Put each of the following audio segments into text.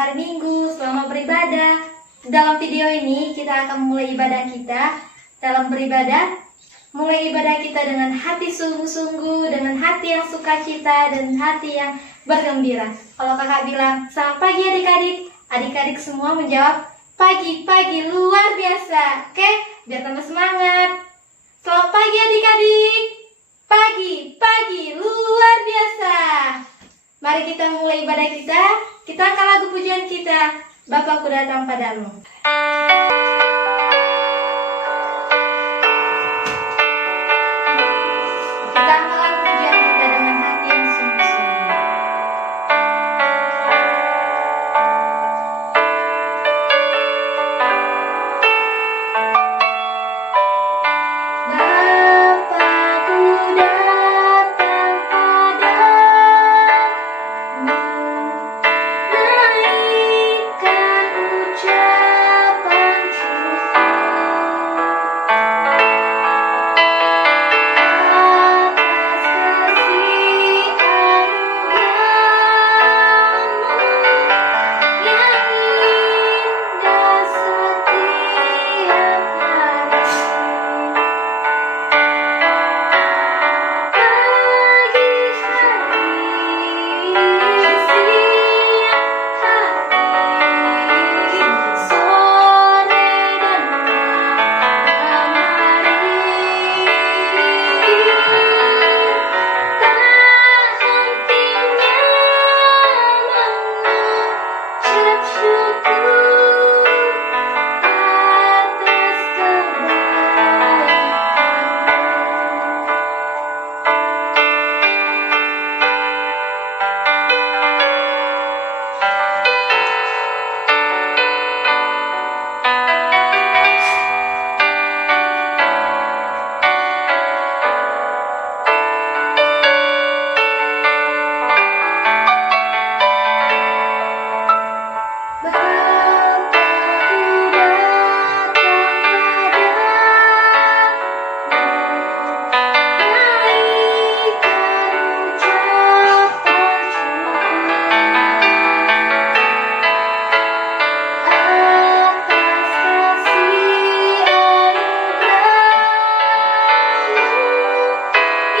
hari Minggu, selamat beribadah. Dalam video ini kita akan mulai ibadah kita. Dalam beribadah, mulai ibadah kita dengan hati sungguh-sungguh, dengan hati yang sukacita dan hati yang bergembira. Kalau kakak bilang, selamat pagi adik-adik, adik-adik semua menjawab, pagi luar biasa. Oke, biar tambah semangat. Selamat pagi adik-adik, pagi luar biasa. Mari kita mulai ibadah kita. Kita angkat lagu pujian kita, Bapakku datang padamu. Kita angkat lagu pujian kita dengan hati yang sungguh-sungguh. Bapakku datang padamu, naikkan ucapan syukur atas kasih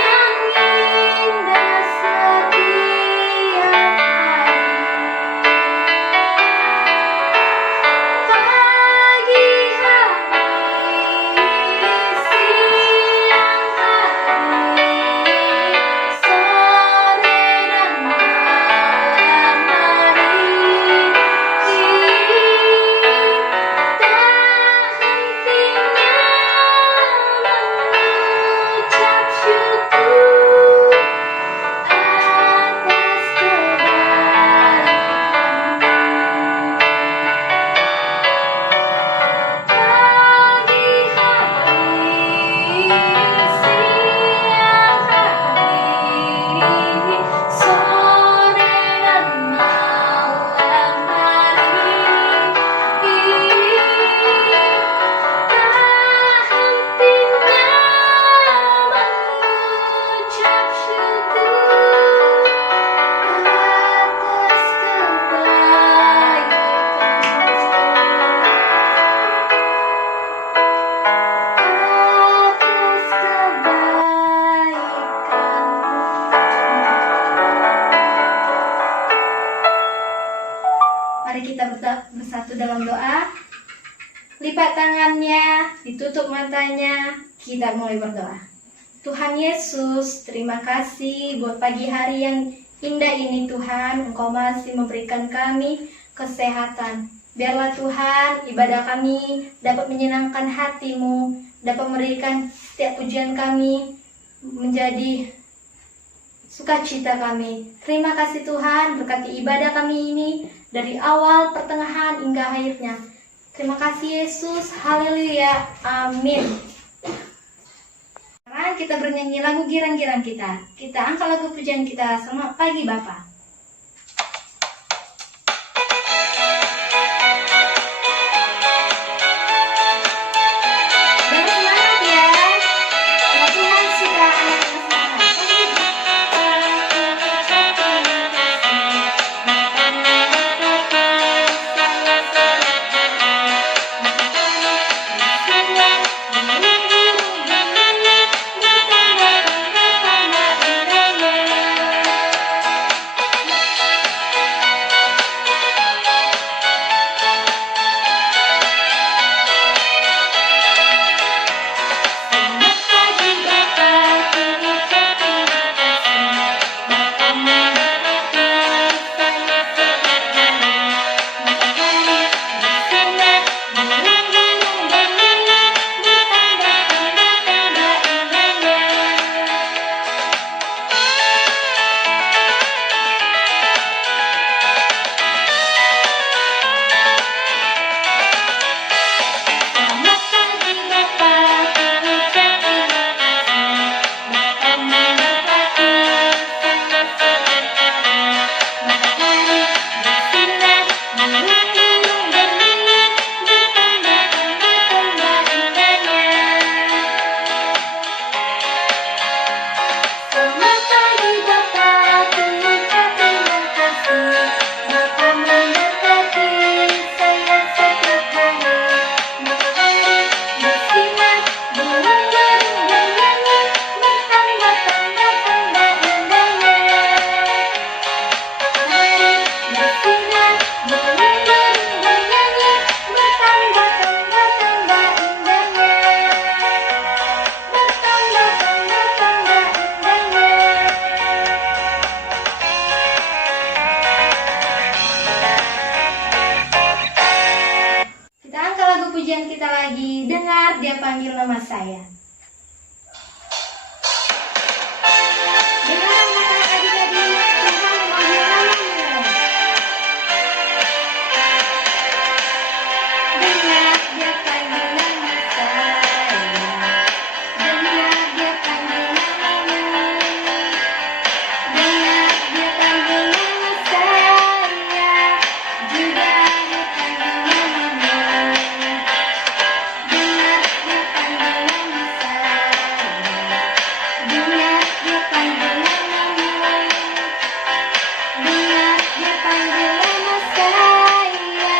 anugerah-Mu yang indah setiap hari. Pagi hari, siang hari, sore dan malam hari, tak hentinya mengucap syukur atas kebaikan-Mu. Bapakku datang padamu, naikkan Mari kita bersatu dalam doa. Lipat tangannya, ditutup matanya, kita mulai berdoa. Tuhan Yesus, terima kasih buat pagi hari yang indah ini Tuhan. Engkau masih memberikan kami kesehatan. Biarlah Tuhan, ibadah kami dapat menyenangkan hati-Mu, dapat memberikan setiap pujian kami menjadi sukacita kami. Terima kasih Tuhan, berkati ibadah kami ini dari awal, pertengahan, hingga akhirnya. Terima kasih Yesus, haleluya, amin. Sekarang kita bernyanyi lagu girang-girang kita. Kita angkat lagu pujian kita, selamat pagi Bapak. Bersemangat ya, karena Tuhan suka anak yang semangat. dia panggil nama saya. Dengar kata adik-adik, Tuhan memanggil namamu. Dengar dia panggil nama saya. Dengar dia panggil namamu. Dengar dia panggil nama saya. Juga dia panggil namamu. Dengar dia panggil nama saya. Dengar dia panggil namamu. Dengar dia panggil nama saya.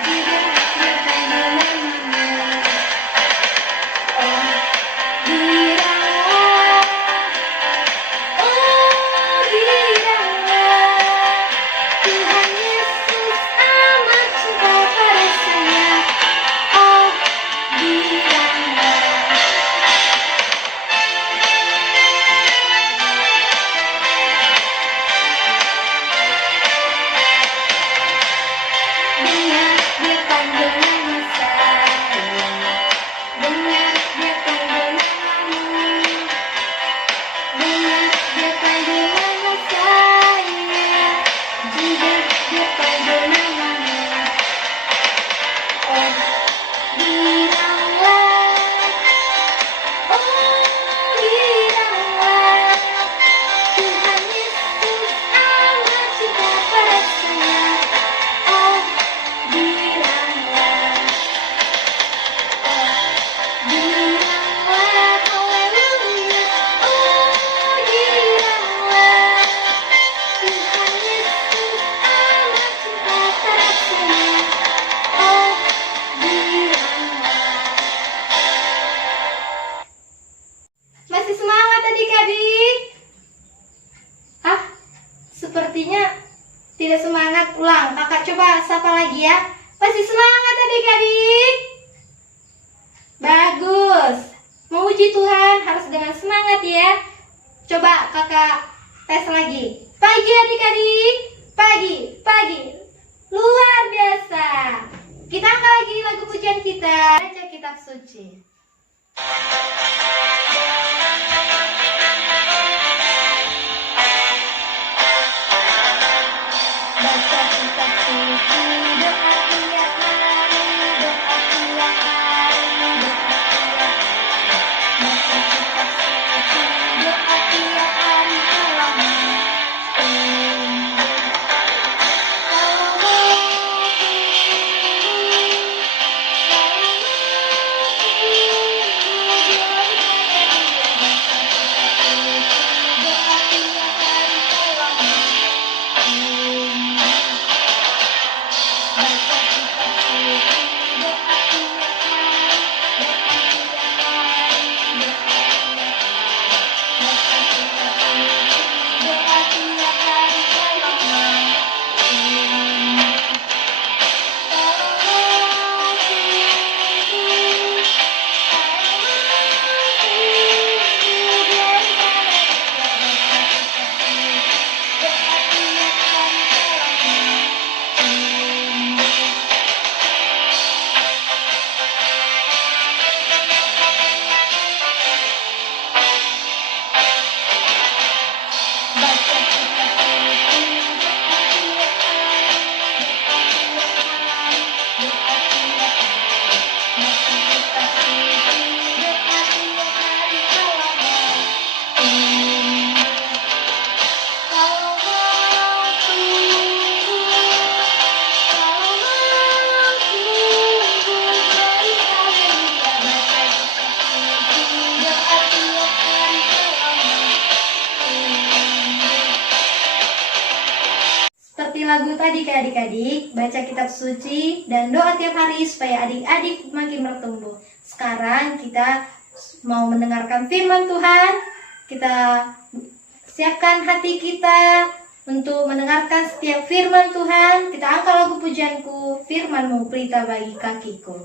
Juga dia panggil namamu. Oh, giranglah. Oh, giranglah. Tuhan Yesus amat cinta pada saya. Oh, giranglah. Dengar dia panggil nama saya. Dengar dia panggil namamu. Dengar dia panggil nama saya. Juga dia panggil namamu. Oh, giranglah. Oh, giranglah. Tuhan Yesus amat cinta pada saya. Oh, giranglah. Oh, giranglah. Haleluya. Oh, giranglah. Tuhan Yesus amat cinta pada saya. Oh, giranglah. Masih semangat adik-adik? Hah? Sepertinya tidak semangat. Ulang, kakak coba sapa lagi ya. Masih semangat adik-adik? Bagus. Memuji Tuhan harus dengan semangat ya. Coba kakak tes lagi. Pagi adik-adik. Pagi. Luar biasa. Kita angkat lagi lagu pujian kita. Baca kitab suci. Baca kitab suci, doa tiap hari, doa tiap hari, doa tiap hari. Baca kitab suci, doa tiap hari selama lagu tadi ke adik-adik, baca kitab suci dan doa tiap hari supaya adik-adik makin bertumbuh. Sekarang kita mau mendengarkan firman Tuhan. Kita siapkan hati kita untuk mendengarkan setiap firman Tuhan. Kita angkat lagu pujianku, firman-Mu pelita bagi kakiku.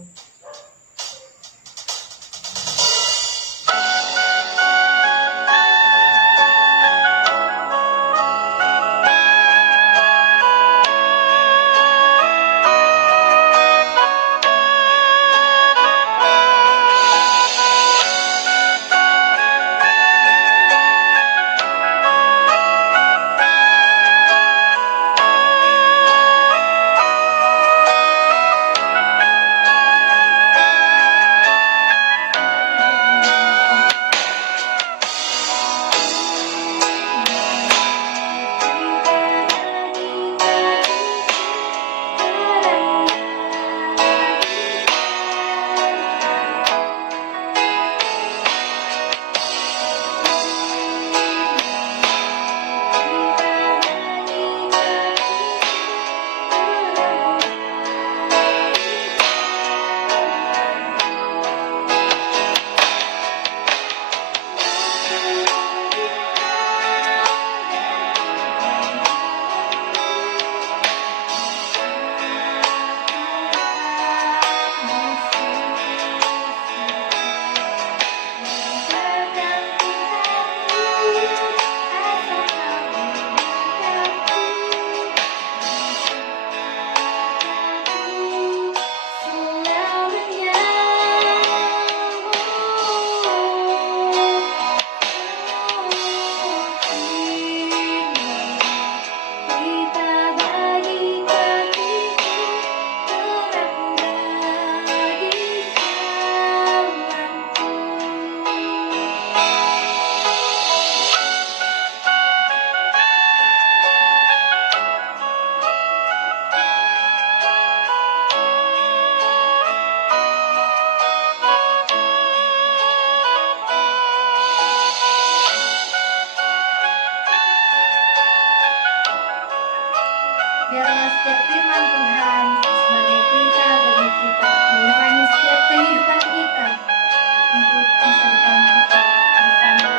adalah setiap firman Tuhan sebagai pelita bagi kita, menerangi setiap kehidupan kita untuk masa depan kita bersama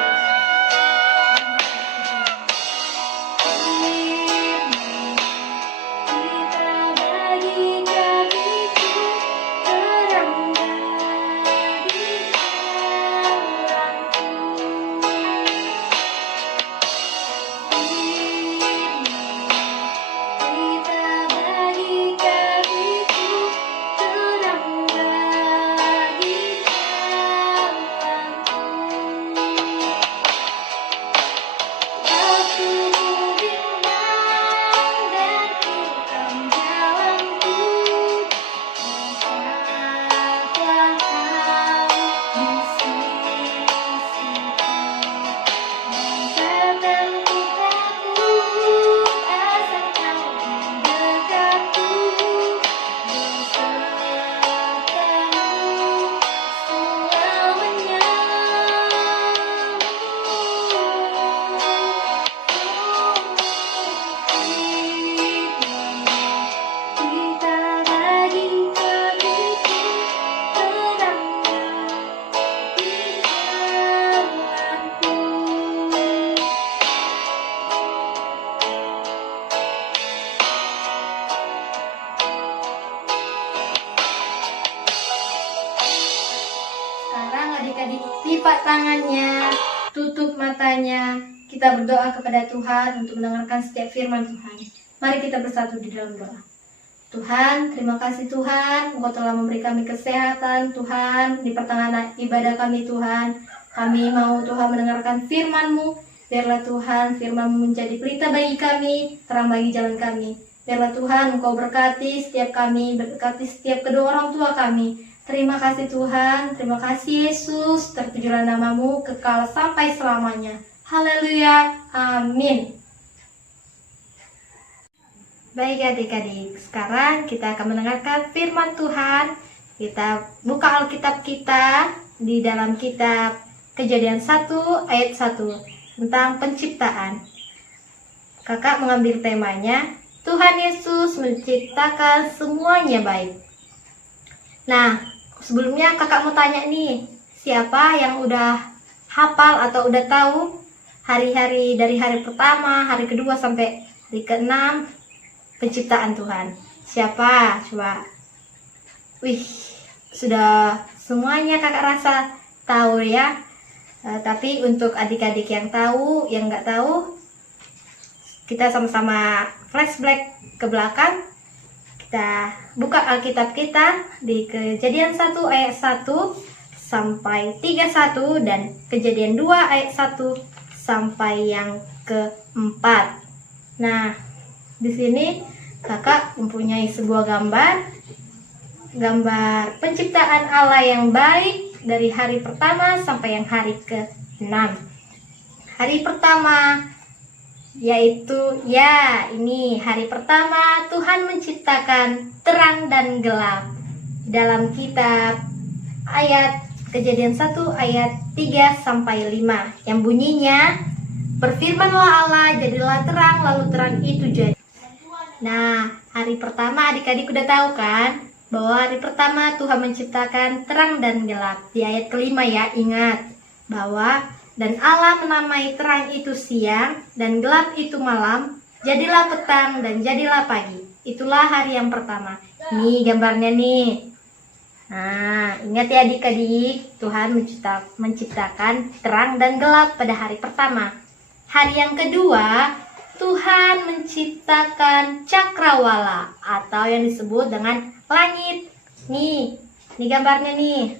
adik-adik, lipat tangannya, tutup matanya. Kita berdoa kepada Tuhan untuk mendengarkan setiap firman Tuhan. Mari kita bersatu di dalam doa. Tuhan, terima kasih Tuhan, Engkau telah memberi kami kesehatan Tuhan di pertengahan ibadah kami Tuhan. Kami mau Tuhan mendengarkan firman-Mu. Biarlah Tuhan firman-Mu menjadi pelita bagi kami, terang bagi jalan kami. Biarlah Tuhan Engkau berkati setiap kami, berkati setiap kedua orang tua kami. Terima kasih Tuhan, terima kasih Yesus, terpujilah nama-Mu kekal sampai selamanya. Haleluya, amin. Baik adik-adik, sekarang kita akan mendengarkan firman Tuhan. Kita buka Alkitab kita di dalam kitab Kejadian 1 ayat 1 tentang penciptaan. Kakak mengambil temanya, Tuhan Yesus menciptakan semuanya baik. Nah, sebelumnya kakak mau tanya nih, siapa yang udah hafal atau udah tahu hari-hari dari hari pertama, hari kedua sampai hari ke-6 penciptaan Tuhan? Siapa? Coba. Wih, sudah semuanya kakak rasa tahu ya. Tapi untuk adik-adik yang tahu, yang nggak tahu, kita sama-sama flashback ke belakang. Kita buka Alkitab kita di Kejadian 1 ayat 1 sampai 31 dan Kejadian 2 ayat 1 sampai yang ke-4. Nah, di sini kakak mempunyai sebuah gambar penciptaan Allah yang baik dari hari pertama sampai yang hari ke-6. Hari pertama yaitu ini hari pertama Tuhan menciptakan terang dan gelap. Dalam kitab ayat Kejadian 1 ayat 3 sampai 5 yang bunyinya, berfirmanlah Allah, jadilah terang, lalu terang itu jadi. Nah, hari pertama adik-adik udah tahu kan bahwa hari pertama Tuhan menciptakan terang dan gelap. Di ayat kelima ya, ingat bahwa dan Allah menamai terang itu siang dan gelap itu malam, jadilah petang dan jadilah pagi. Itulah hari yang pertama. Nih gambarnya nih. Nah, ingat ya adik-adik, Tuhan menciptakan terang dan gelap pada hari pertama. Hari yang kedua, Tuhan menciptakan cakrawala atau yang disebut dengan langit. Nih gambarnya nih.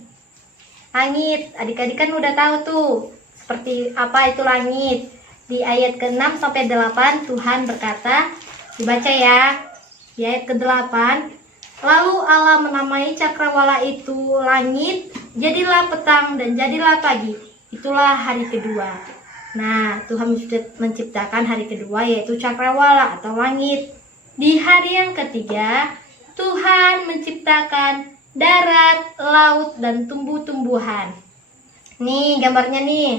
Langit, adik-adik kan udah tahu tuh seperti apa itu langit. Di ayat ke-6 sampai 8 Tuhan berkata, dibaca ya. Di ayat ke-8, lalu Allah menamai cakrawala itu langit, jadilah petang dan jadilah pagi. Itulah hari kedua. Nah, Tuhan menciptakan hari kedua yaitu cakrawala atau langit. Di hari yang ketiga, Tuhan menciptakan darat, laut, dan tumbuh-tumbuhan. Nih gambarnya nih.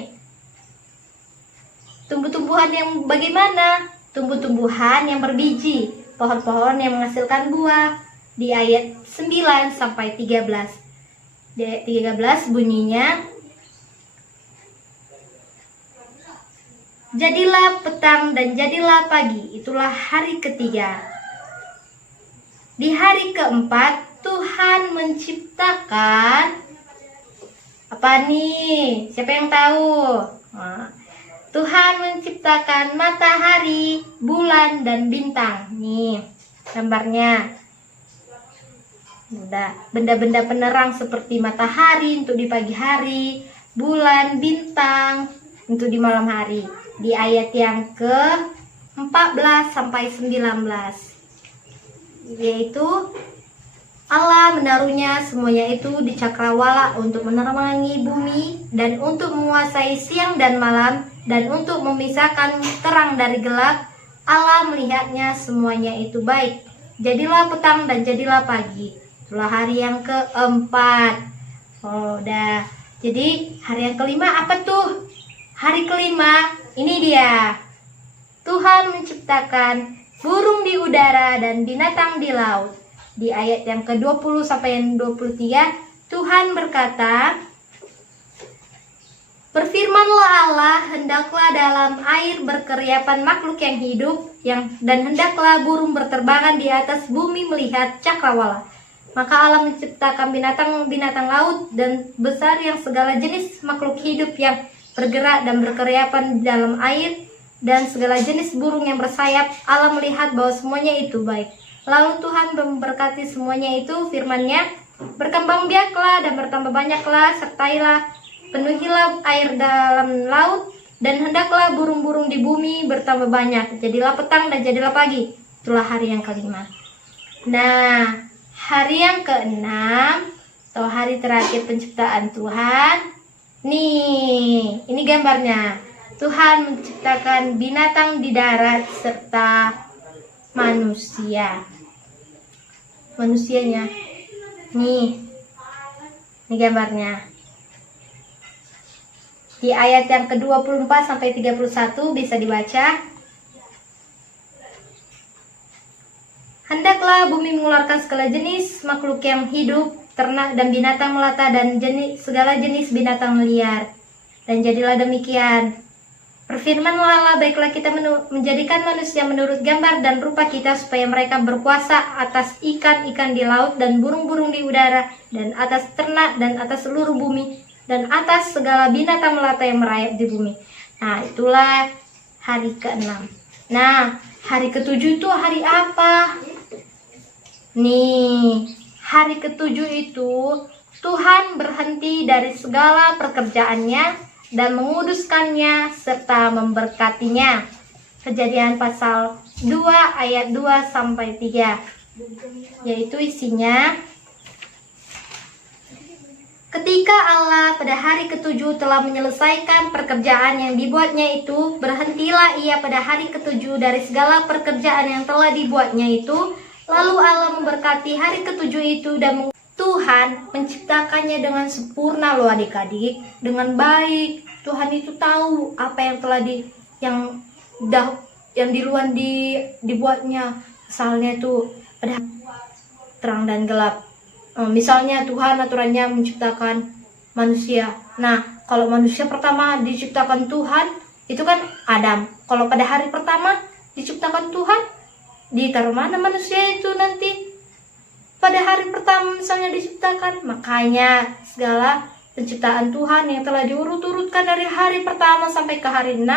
Tumbuh-tumbuhan yang bagaimana? Tumbuh-tumbuhan yang berbiji. pohon-pohon yang menghasilkan buah. Di ayat 9 sampai 13. Di ayat 13 bunyinya, jadilah petang dan jadilah pagi, itulah hari ketiga. Di hari keempat Tuhan menciptakan apa nih? Siapa yang tahu? Nah, Tuhan menciptakan matahari, bulan, dan bintang. Nih gambarnya. Benda-benda penerang seperti matahari untuk di pagi hari, bulan, bintang untuk di malam hari. Di ayat yang ke-14 sampai 19. Yaitu Allah menaruhnya semuanya itu di cakrawala untuk menerangi bumi dan untuk menguasai siang dan malam dan untuk memisahkan terang dari gelap. Allah melihatnya semuanya itu baik. Jadilah petang dan jadilah pagi. Itulah hari yang keempat. Udah. Jadi hari yang kelima apa tuh? Hari kelima ini dia. Tuhan menciptakan burung di udara dan binatang di laut. Di ayat yang ke-20 sampai yang 23, Tuhan berkata, berfirmanlah Allah, hendaklah dalam air berkeriapan makhluk yang hidup, dan hendaklah burung berterbangan di atas bumi melihat cakrawala. Maka Allah menciptakan binatang-binatang laut dan besar yang segala jenis makhluk hidup yang bergerak dan berkeriapan di dalam air, dan segala jenis burung yang bersayap. Allah melihat bahwa semuanya itu baik. Lalu Tuhan memberkati semuanya itu, firman-Nya, berkembang biaklah dan bertambah banyaklah, sertailah, penuhilah air dalam laut, dan hendaklah burung-burung di bumi bertambah banyak. Jadilah petang dan jadilah pagi. Itulah hari yang kelima. Nah, hari yang keenam atau hari terakhir penciptaan Tuhan. Nih, ini gambarnya. Tuhan menciptakan binatang di darat serta manusia. Manusianya. Nih. Ini gambarnya. Di ayat yang ke-24 sampai 31 bisa dibaca. Hendaklah bumi mengeluarkan segala jenis makhluk yang hidup, ternak dan binatang melata dan segala jenis binatang liar. Dan jadilah demikian. Berfirmanlah Allah, baiklah kita menjadikan manusia menurut gambar dan rupa kita, supaya mereka berkuasa atas ikan-ikan di laut dan burung-burung di udara, dan atas ternak dan atas seluruh bumi, dan atas segala binatang melata yang merayap di bumi. Nah, itulah hari ke-6. Nah, hari ke-7 itu hari apa? Nih, hari ke-7 itu Tuhan berhenti dari segala pekerjaannya dan menguduskannya serta memberkatinya. Kejadian pasal 2 ayat 2 sampai 3. Yaitu isinya, ketika Allah pada hari ke-7 telah menyelesaikan pekerjaan yang dibuatnya itu, berhentilah ia pada hari ke-7 dari segala pekerjaan yang telah dibuatnya itu. Lalu Allah memberkati hari ke-7 itu dan Tuhan menciptakannya dengan sempurna loh adik-adik, dengan baik. Tuhan itu tahu apa yang telah dibuatnya. Misalnya itu ada terang dan gelap. Misalnya Tuhan aturannya menciptakan manusia. Nah, kalau manusia pertama diciptakan Tuhan, itu kan Adam. Kalau pada hari pertama diciptakan Tuhan, ditaruh mana manusia itu nanti? Pada hari pertama misalnya diciptakan. Makanya segala penciptaan Tuhan yang telah diurut-urutkan dari hari pertama sampai ke hari 6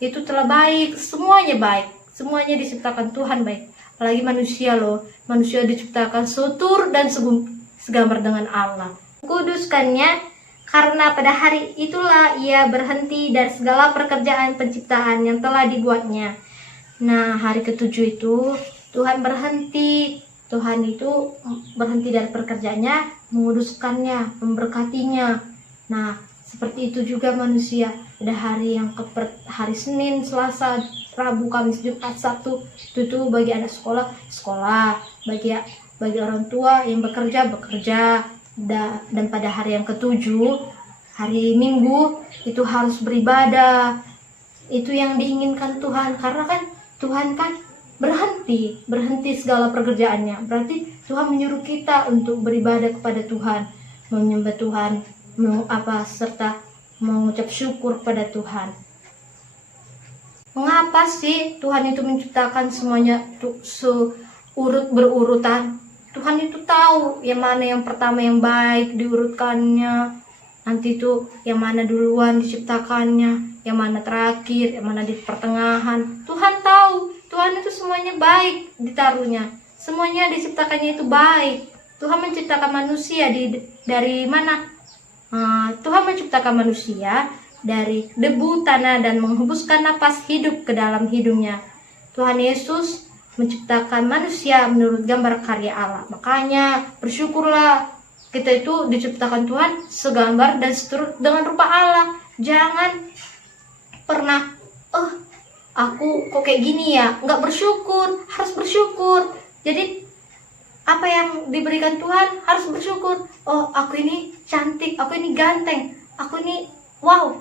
itu telah baik, semuanya baik, semuanya diciptakan Tuhan baik. Apalagi manusia loh, manusia diciptakan setur dan segambar dengan Allah. Kuduskannya karena pada hari itulah ia berhenti dari segala pekerjaan penciptaan yang telah dibuatnya. Nah, hari ke-7 itu Tuhan berhenti. Tuhan itu berhenti dari pekerjaannya, menguduskannya, memberkatinya. Nah, seperti itu juga manusia. Ada hari yang hari Senin, Selasa, Rabu, Kamis, Jumat, Sabtu. Itu bagi anak sekolah, bagi orang tua yang bekerja. Dan pada hari yang ke-7, hari Minggu, itu harus beribadah. Itu yang diinginkan Tuhan, karena kan Tuhan kan berhenti segala pekerjaannya. Berarti Tuhan menyuruh kita untuk beribadah kepada Tuhan, menyembah Tuhan, serta mengucap syukur kepada Tuhan. Mengapa sih Tuhan itu menciptakan semuanya berurutan? Tuhan itu tahu yang mana yang pertama yang baik diurutkannya, nanti itu yang mana duluan diciptakannya, yang mana terakhir, yang mana di pertengahan. Tuhan tahu, Tuhan itu semuanya baik ditaruhnya, semuanya diciptakannya itu baik. Tuhan menciptakan manusia dari mana? Tuhan menciptakan manusia dari debu tanah dan menghembuskan napas hidup ke dalam hidungnya. Tuhan Yesus menciptakan manusia menurut gambar karya Allah. Makanya bersyukurlah, kita itu diciptakan Tuhan segambar dan seturut dengan rupa Allah. Jangan pernah aku kok kayak gini ya, nggak bersyukur. Harus bersyukur. Jadi apa yang diberikan Tuhan harus bersyukur. Oh, aku ini cantik, aku ini ganteng, aku ini wow,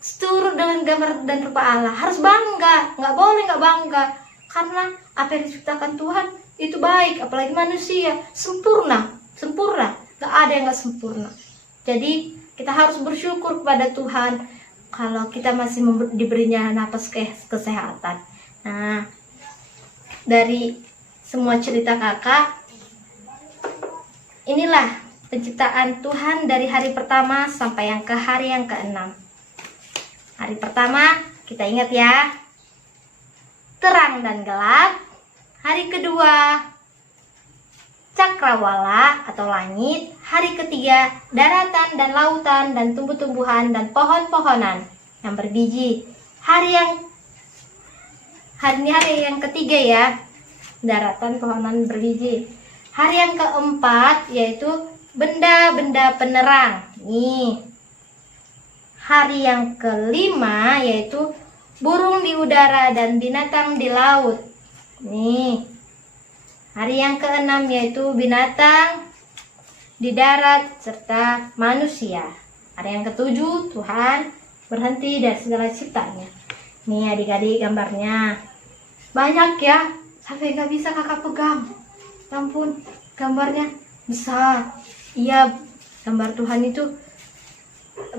seturut dengan gambar dan rupa Allah. Harus bangga, nggak boleh nggak bangga, karena apa yang diciptakan Tuhan itu baik. Apalagi manusia sempurna, nggak ada yang nggak sempurna. Jadi kita harus bersyukur kepada Tuhan kalau kita masih diberinya napas kesehatan. Nah, dari semua cerita kakak, inilah penciptaan Tuhan dari hari pertama sampai yang ke hari yang ke-6. Hari pertama kita ingat ya, terang dan gelap. Hari kedua, cakrawala atau langit. Hari ketiga, daratan dan lautan dan tumbuh-tumbuhan dan pohon-pohonan yang berbiji. Hari yang ketiga ya, daratan, pohonan berbiji. Hari yang keempat yaitu benda-benda penerang. Nih. Hari yang kelima yaitu burung di udara dan binatang di laut. Nih. Hari yang keenam yaitu binatang di darat serta manusia. Hari yang ketujuh Tuhan berhenti dari segala ciptanya. Nih adik-adik gambarnya. Banyak ya, sampai gak bisa kakak pegang. Ya ampun, gambarnya besar. Iya, gambar Tuhan itu,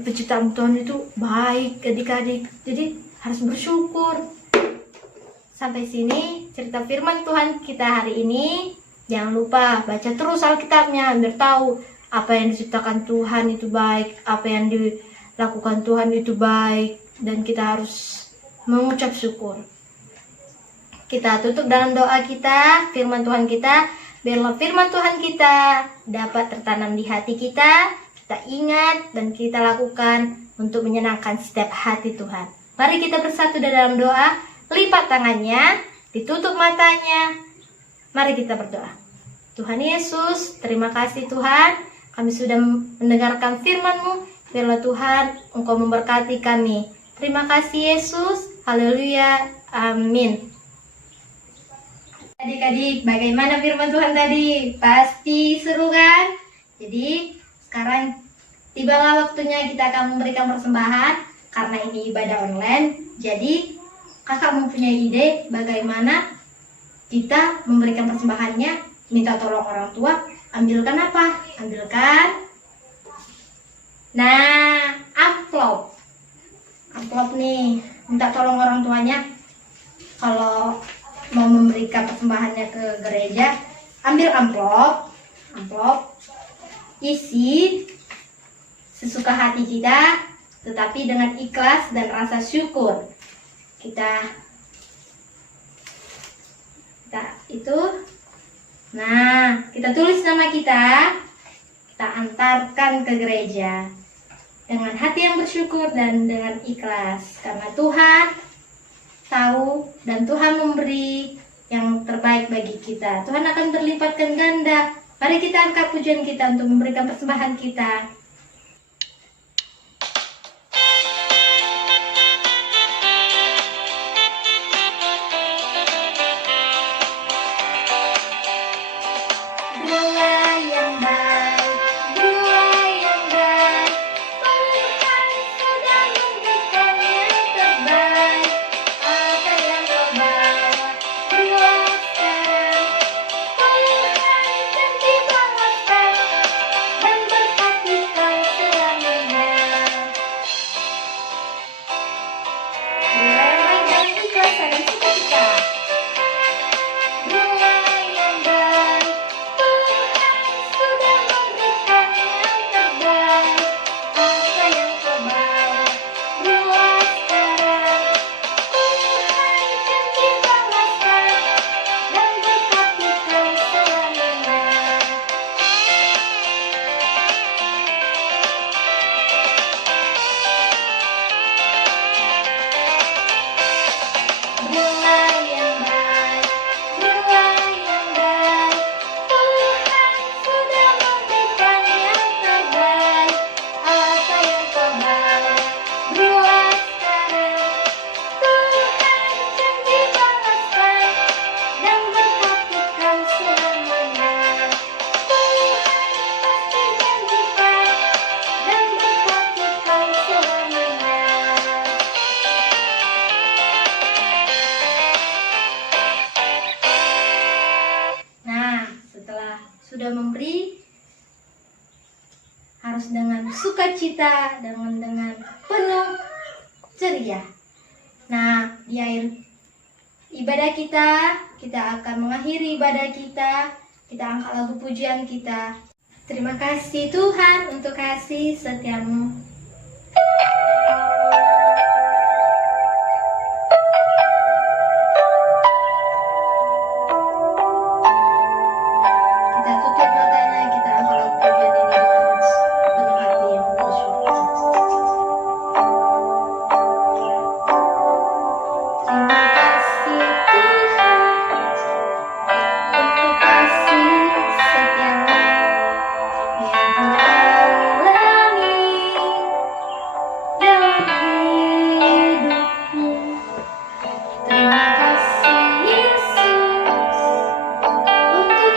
penciptaan Tuhan itu baik adik-adik. Jadi harus bersyukur. Sampai sini cerita firman Tuhan kita hari ini. Jangan lupa baca terus Alkitabnya biar tahu apa yang diciptakan Tuhan itu baik, apa yang dilakukan Tuhan itu baik, dan kita harus mengucap syukur. Kita tutup dalam doa kita, firman Tuhan kita. Biarlah firman Tuhan kita dapat tertanam di hati kita ingat dan kita lakukan untuk menyenangkan setiap hati Tuhan. Mari kita bersatu dalam doa. Lipat tangannya, ditutup matanya. Mari kita berdoa. Tuhan Yesus, terima kasih Tuhan. Kami sudah mendengarkan firman-Mu. Biarlah Tuhan, Engkau memberkati kami. Terima kasih Yesus. Haleluya. Amin. Adik-adik, bagaimana firman Tuhan tadi? Pasti seru kan? Jadi, sekarang tibalah waktunya kita akan memberikan persembahan. Karena ini ibadah online, jadi kakak mempunyai ide bagaimana kita memberikan persembahannya. Minta tolong orang tua, ambilkan apa? Ambilkan, nah, amplop nih. Minta tolong orang tuanya kalau mau memberikan persembahannya ke gereja, ambil amplop, isi sesuka hati kita, tetapi dengan ikhlas dan rasa syukur. Kita itu, nah, kita tulis nama kita antarkan ke gereja dengan hati yang bersyukur dan dengan ikhlas, karena Tuhan tahu dan Tuhan memberi yang terbaik bagi kita. Tuhan akan berlipatkan ganda. Mari kita angkat pujian kita untuk memberikan persembahan kita. sudah memberi, harus dengan sukacita, dengan penuh ceria. Nah, di akhir ibadah kita akan mengakhiri ibadah kita angkat lagu pujian kita. Terima kasih Tuhan untuk kasih setiamu. Kita tutup matanya, kita angkat lagu pujian ini dengan penuh hati yang bersyukur. Terima kasih Tuhan untuk kasih setiamu yang kualami dalam hidupku. Terima kasih Yesus untuk kebaikanmu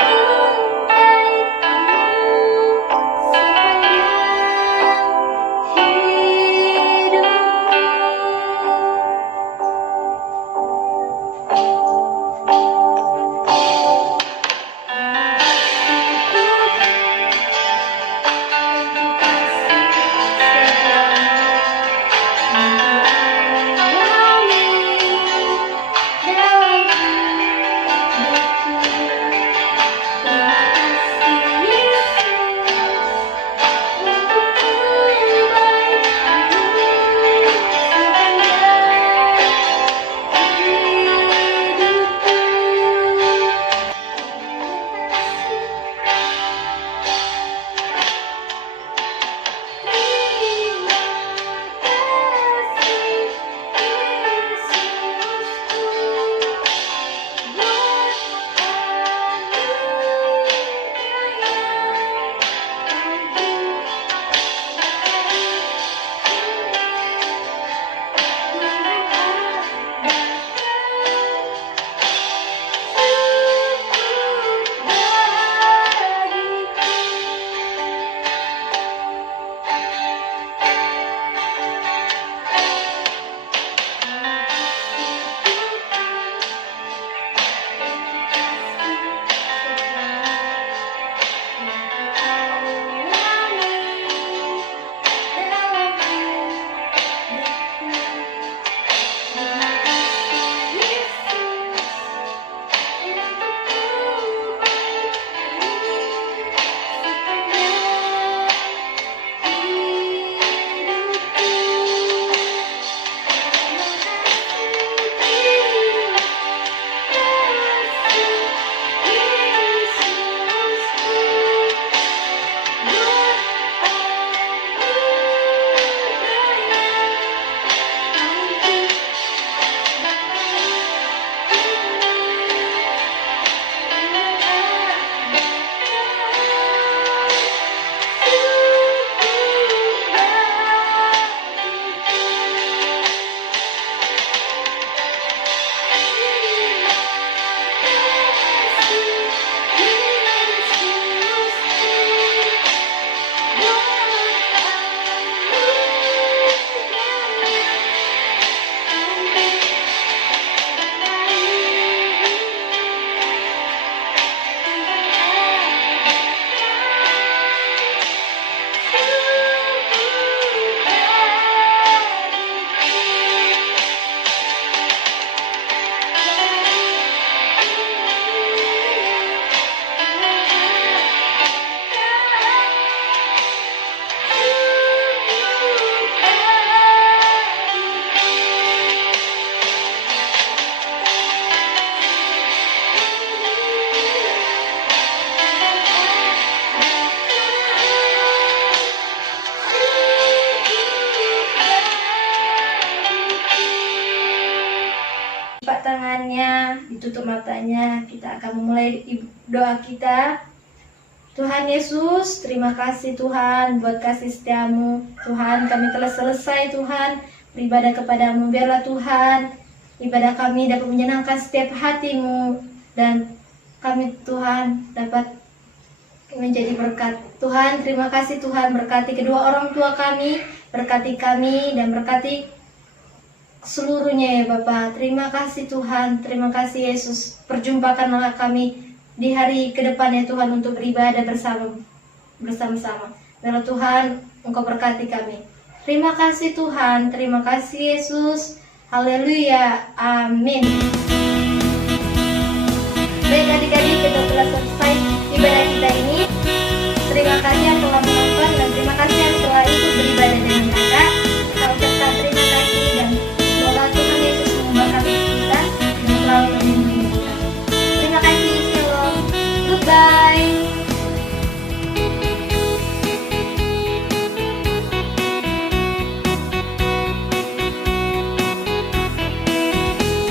sepanjang ditutup matanya, kita akan memulai doa kita. Tuhan Yesus, terima kasih Tuhan buat kasih setiamu. Tuhan, kami telah selesai Tuhan beribadah kepadamu. Biarlah Tuhan, ibadah kami dapat menyenangkan setiap hatimu. Dan kami Tuhan dapat menjadi berkat. Tuhan, terima kasih Tuhan, berkati kedua orang tua kami, berkati kami dan berkati seluruhnya ya Bapa. Terima kasih Tuhan, terima kasih Yesus. Perjumpakanlah kami di hari kedepannya Tuhan untuk beribadah bersama-sama. Biarlah Tuhan Engkau berkati kami. Terima kasih Tuhan, terima kasih Yesus. Haleluya, amin.